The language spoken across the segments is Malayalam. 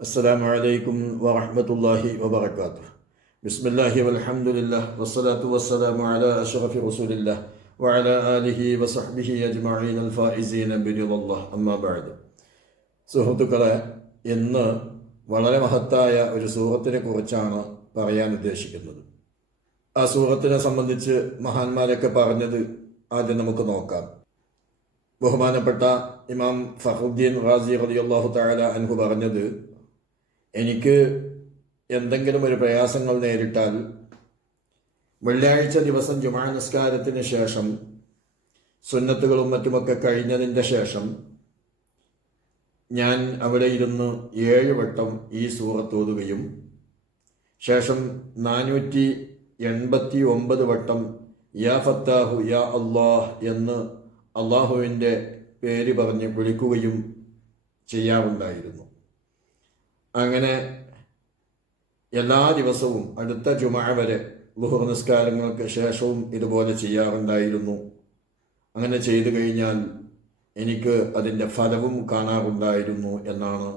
അസ്സലാമു അലൈക്കും വറഹ്മത്തുള്ളാഹി വബറകാതുഹു. ബിസ്മില്ലാഹി വൽഹംദുലില്ലാഹ് വസ്സലാത്തു വസ്സലാമു അലാ അഷ്റഫി റസൂലില്ലാഹ് വഅലാ ആലിഹി വസഹ്ബിഹി അജ്മഈൻ അൽ ഫായിസീന ബിരിദല്ലാഹ് അമ്മാ ബഅദ്. സുഹൃത്തുക്കളെ ഇന്ന് വളരെ മഹത്തായ ഒരു സൂറത്തിനെ കുറിച്ചാണ് പറയാൻ ഉദ്ദേശിക്കുന്നത്. ആ സൂറത്തിനെ സംബന്ധിച്ച് മഹാന്മാരൊക്കെ പറഞ്ഞത് ആദ്യം നമുക്ക് നോക്കാം. ബഹുമാനപ്പെട്ട ഇമാം ഫഹുദ്ദീൻ റാസി റലിയല്ലാഹു തആല അൻഹു പറഞ്ഞത് എനിക്ക് എന്തെങ്കിലും ഒരു പ്രയാസങ്ങൾ നേരിട്ടാൽ വെള്ളിയാഴ്ച ദിവസം ജുമാ നിസ്കാരത്തിന് ശേഷം സുന്നത്തുകളും മറ്റുമൊക്കെ കഴിഞ്ഞതിന്റെ ശേഷം ഞാൻ അവിടെ ഇരുന്ന് ഏഴ് വട്ടം ഈ സൂറത്തോതുകയും ശേഷം നാനൂറ്റി എൺപത്തി ഒമ്പത് വട്ടം യാ ഫത്താഹു യാ അള്ളാഹ് എന്ന് അള്ളാഹുവിന്റെ പേര് പറഞ്ഞ് വിളിക്കുകയും ചെയ്യാറുണ്ടായിരുന്നു. അങ്ങനെ എല്ലാ ദിവസവും അടുത്ത ജുമാ വരെ ലുഹർ നിസ്കാരങ്ങൾക്ക് ശേഷവും ഇതുപോലെ ചെയ്യാറുണ്ടായിരുന്നു. അങ്ങനെ ചെയ്തു കഴിഞ്ഞാൽ എനിക്ക് അതിന്റെ ഫലവും കാണാറുണ്ടായിരുന്നു എന്നാണ്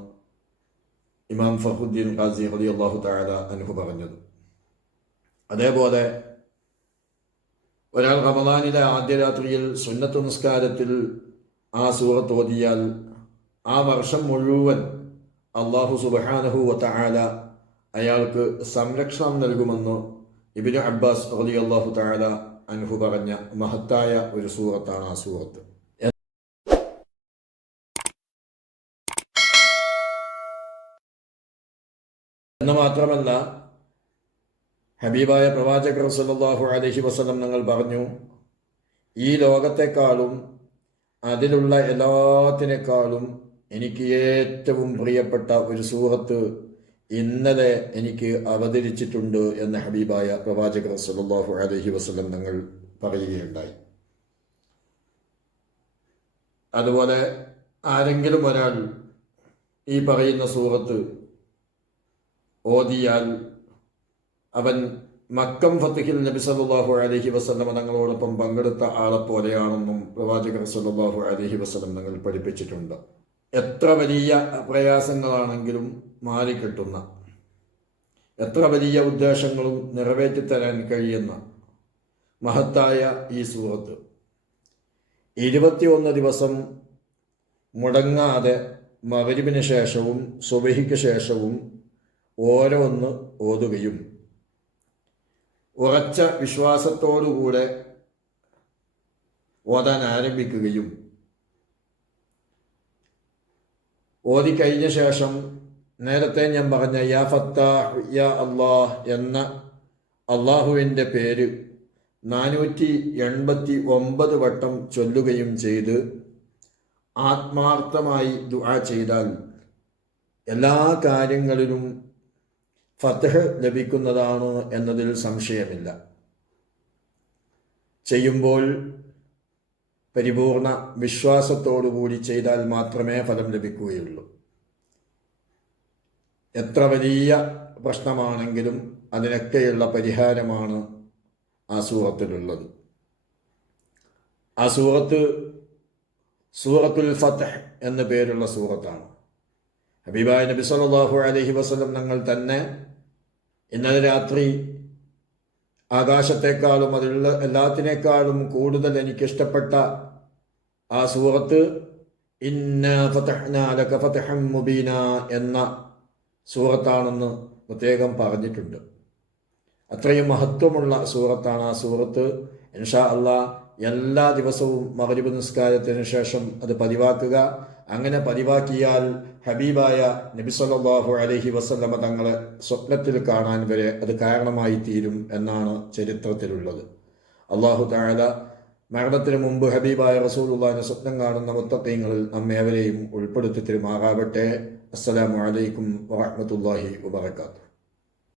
ഇമാം ഫഹുദ്ദീൻ ഖാസി അലി അള്ളാഹു താല അനുഭവ പറഞ്ഞത്. അതേപോലെ ഒരാൾ റമദാനിലെ ആദ്യ രാത്രിയിൽ സുന്നത്ത് നിസ്കാരത്തിൽ ആ സൂറത്ത് ഓതിയാൽ ആ വർഷം മുഴുവൻ അള്ളാഹു സുബഹാനഹു വത്താല അയാൾക്ക് സംരക്ഷണം നൽകുമെന്ന് ഇബിന് അബ്ബാസ് അലി അള്ളാഹു താല അനുഹു പറഞ്ഞ മഹത്തായ ഒരു സൂറത്താണ് ആ സൂറത്ത്. എന്ന് മാത്രമല്ല ഹബീബായ പ്രവാചകർ സല്ലാഹു അലഹി വസ്ലം നിങ്ങൾ പറഞ്ഞു ഈ ലോകത്തെക്കാളും അതിലുള്ള എല്ലാത്തിനേക്കാളും എനിക്ക് ഏറ്റവും പ്രിയപ്പെട്ട ഒരു സൂറത്ത് ഇന്നലെ എനിക്ക് അവതരിച്ചിട്ടുണ്ട് എന്ന ഹബീബായ പ്രവാചകർ സല്ലാഹു അലഹി വസ്ലം തങ്ങൾ പറയുകയുണ്ടായി. അതുപോലെ ആരെങ്കിലും ഒരാൾ ഈ പറയുന്ന സൂറത്ത് ഓതിയാൽ അവൻ മക്കം ഫത്തിഹിൽ നബി സല്ലാഹു അലഹി വസ്ലം തങ്ങളോടൊപ്പം പങ്കെടുത്ത ആളെ പോലെയാണെന്നും പ്രവാചകർ സല്ലാഹു അലഹി വസ്ലം തങ്ങൾ പഠിപ്പിച്ചിട്ടുണ്ട്. എത്ര വലിയ പ്രയാസങ്ങളാണെങ്കിലും മാറിക്കിട്ടുന്ന എത്ര വലിയ ഉദ്ദേശങ്ങളും നിറവേറ്റിത്തരാൻ കഴിയുന്ന മഹത്തായ ഈ സുഹൃത്ത് ഇരുപത്തിയൊന്ന് ദിവസം മുടങ്ങാതെ മകരിവിന് ശേഷവും സുബഹിക്ക് ശേഷവും ഓരോന്ന് ഓതുകയും ഉറച്ച വിശ്വാസത്തോടുകൂടെ ഓതാൻ ആരംഭിക്കുകയും ഓതിക്കഴിഞ്ഞ ശേഷം നേരത്തെ ഞാൻ പറഞ്ഞ യാ ഫത്താഹ് യാ അള്ളാഹ് എന്ന അള്ളാഹുവിന്റെ പേര് നാനൂറ്റി എൺപത്തി ഒമ്പത് വട്ടം ചൊല്ലുകയും ചെയ്ത് ആത്മാർത്ഥമായി ദുആ ചെയ്താൽ എല്ലാ കാര്യങ്ങളിലും ഫത്തഹ് ലഭിക്കുന്നതാണ് എന്നതിൽ സംശയമില്ല. ചെയ്യുമ്പോൾ പരിപൂർണ വിശ്വാസത്തോടുകൂടി ചെയ്താൽ മാത്രമേ ഫലം ലഭിക്കുകയുള്ളൂ. എത്ര വലിയ പ്രശ്നമാണെങ്കിലും അതിനൊക്കെയുള്ള പരിഹാരമാണ് ആ സൂറത്തിലുള്ളത്. ആ സൂറത്ത് സൂറത്തുൽ ഫത്തഹ് എന്ന പേരുള്ള സൂറത്താണ്. ഹബീബായ നബി സല്ലല്ലാഹു അലഹി വസ്ലം ഞങ്ങൾ തന്നെ ഇന്നലെ രാത്രി ആകാശത്തെക്കാളും അതിലുള്ള എല്ലാത്തിനേക്കാളും കൂടുതൽ എനിക്കിഷ്ടപ്പെട്ട ആ സൂറത്ത് ഇന്ന ഫതഹ്ന ഫതഹം മുബീന എന്ന സൂറത്താണെന്ന് പ്രത്യേകം പറഞ്ഞിട്ടുണ്ട്. അത്രയും മഹത്വമുള്ള സൂറത്താണ് ആ സൂറത്ത്. ഇൻഷാ അള്ളാ എല്ലാ ദിവസവും മകരിബ് നിസ്കാരത്തിന് ശേഷം അത് പതിവാക്കുക. അങ്ങനെ പതിവാക്കിയാൽ ഹബീബായ നബിസല്ലാഹു അലഹി വസല്ലമ തങ്ങളെ സ്വപ്നത്തിൽ കാണാൻ വരെ അത് കാരണമായി തീരും എന്നാണ് ചരിത്രത്തിലുള്ളത്. അള്ളാഹു താഴ മരണത്തിന് മുമ്പ് ഹബീബായ റസൂലുള്ളാഹിനെ സ്വപ്നം കാണുന്ന മുത്തത്തീങ്ങളിൽ നമ്മെ അവരെയും ഉൾപ്പെടുത്തി തരുമാകാവട്ടെ അസ്സലാമു അലൈക്കും വാഹമത്തല്ലാഹി വാത്തു